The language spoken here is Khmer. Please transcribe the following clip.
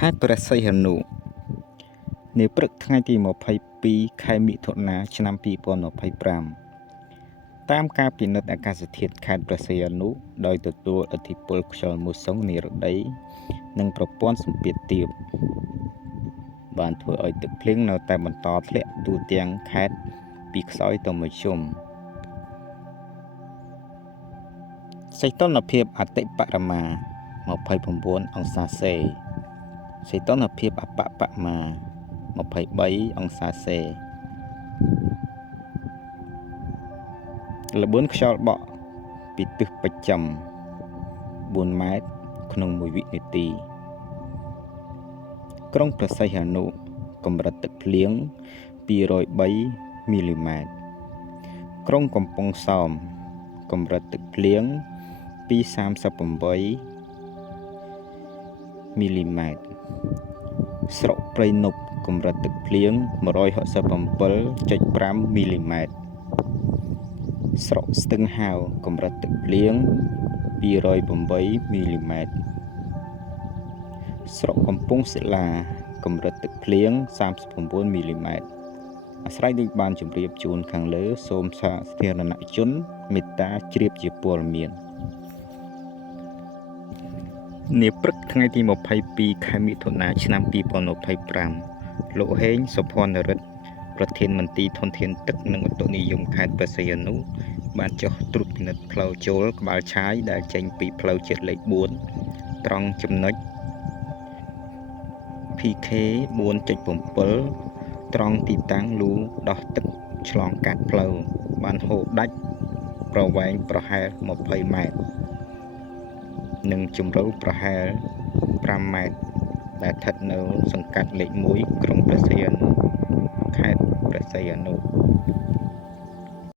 ខេត្តព្រះសីហនុនាព្រឹកថ្ងៃទី22 ខែមិថុនាឆ្នាំ 2025 តាមការពិនិត្យអាកាសធាតុខេត្តព្រះសីហនុដោយទទួលឥទ្ធិពលខ្យល់មូសុងនិរតីនិងប្រព័ន្ធសម្ពាធទាបបានធ្វើឲ្យទឹកភ្លៀងនៅតែបន្តធ្លាក់ទូទាំងខេត្តពីខ្សោយទៅមធ្យមសីតុណ្ហភាពអតិបរមា29 អង្សាសេសីតុណ្ហភាពអបបមា23 អង្សាសេល្បឿនខ្យល់បក់ពីទិសបស្ចិម4 ម៉ែត្រក្នុង1វិនាទីក្រុងព្រះសីហនុកម្រិតទឹកភ្លៀង203 មីលីម៉ែត្រក្រុងកំពង់សោមកម្រិតទឹកភ្លៀង238 មីលីម៉ែត្រស្រុកព្រៃនប់កម្រិតទឹកភ្លៀង167.5 មីលីម៉ែត្រស្រុកស្ទឹងហាវកម្រិតទឹកភ្លៀង208 មីលីម៉ែត្រស្រុកកំពង់សិលាកម្រិតទឹកភ្លៀង39 មីលីម៉ែត្រអាស្រ័យដូចបានជម្រាបជូនខាងលើសូមសាធារណជនមេត្តាជ្រាបជាព័ត៌មាននាព្រឹកថ្ងៃទី22 ខែមិថុនាឆ្នាំ 2025 លោកហេង សុភ័ណ្ឌរិទ្ធ ប្រធានមន្ត្រីធនធានទឹកនិងឧតុនិយមខេត្តព្រះសីហនុបានចុះត្រួតពិនិត្យផ្លូវចូលក្បាលឆាយដែលចេញពីផ្លូវជាតិលេខ 4 ត្រង់ចំណុច PK 4.7 ត្រង់ទីតាំងលូដោះទឹកឆ្លងកាត់ផ្លូវបានហូរដាច់ប្រវែងប្រហែល20 ម៉ែត្រនិងជម្រៅប្រហែល5 ម៉ែត្រដែលស្ថិតនៅសង្កាត់លេខ 1 ក្រុងព្រះសីហនុ